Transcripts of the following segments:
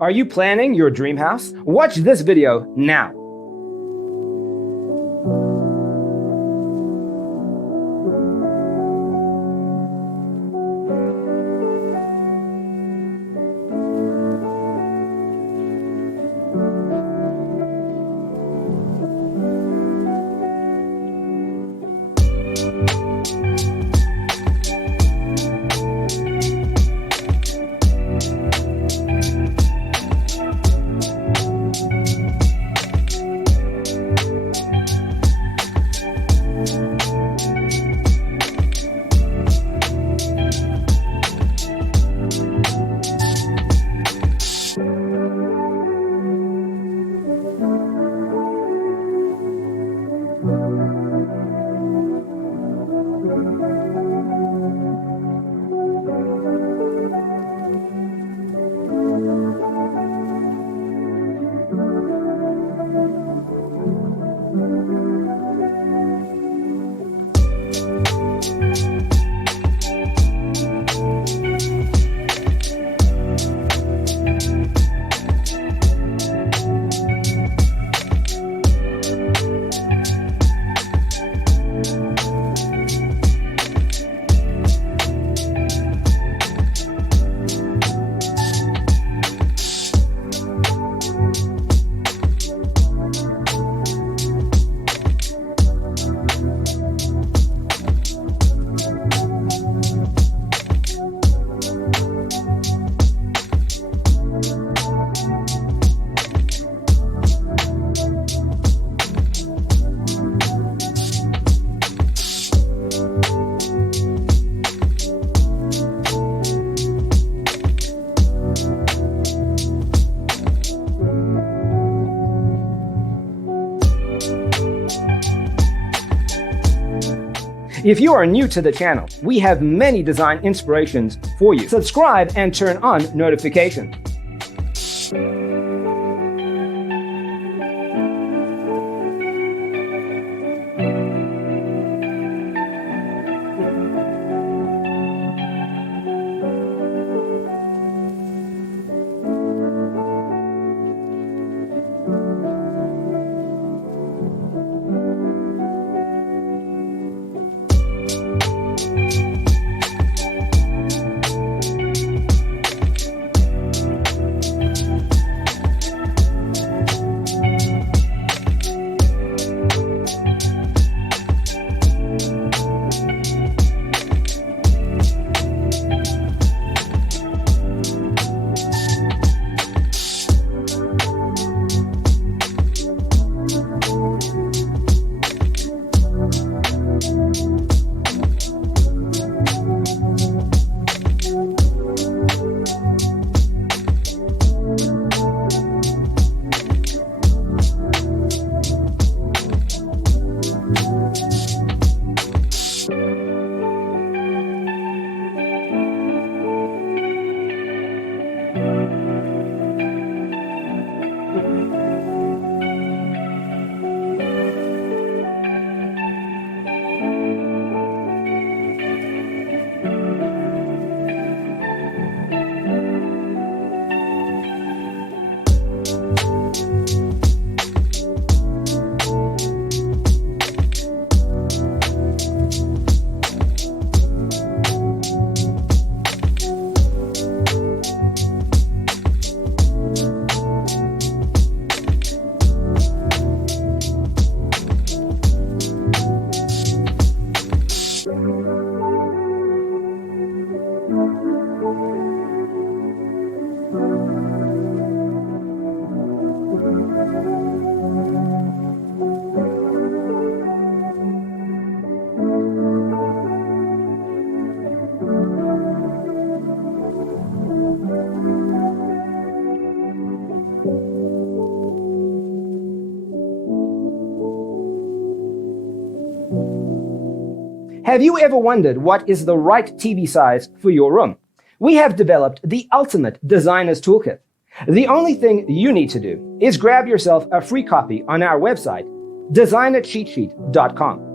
Are you planning your dream house? Watch this video now. If you are new to the channel, we have many design inspirations for you. Subscribe and turn on notifications. Have you ever wondered what is the right TV size for your room? We have developed the ultimate designer's toolkit. The only thing you need to do is grab yourself a free copy on our website, designercheatsheet.com.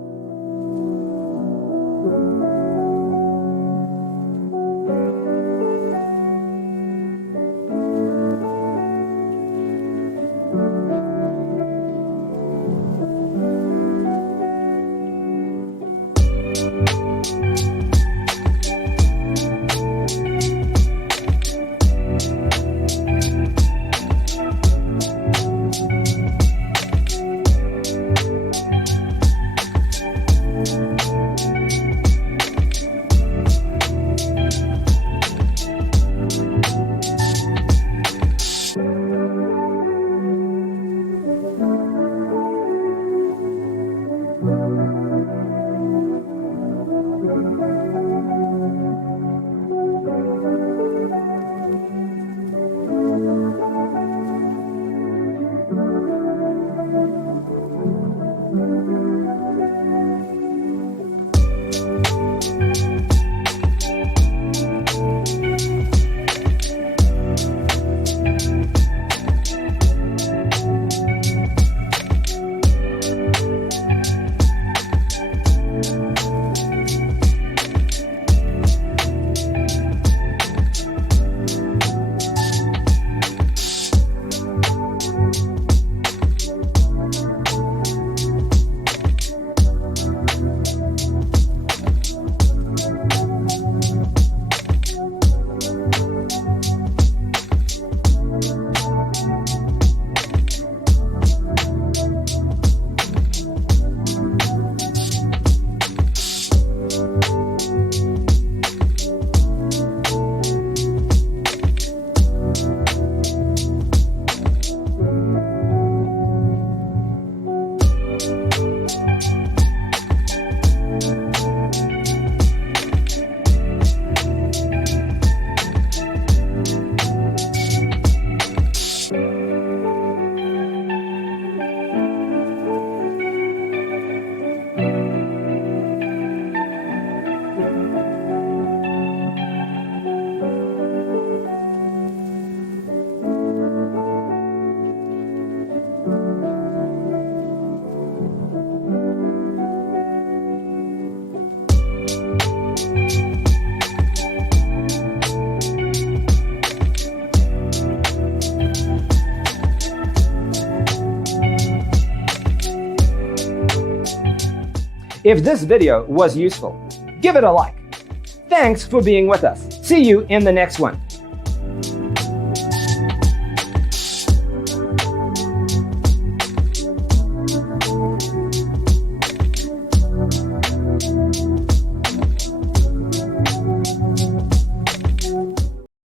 If this video was useful, give it a like. Thanks for being with us. See you in the next one.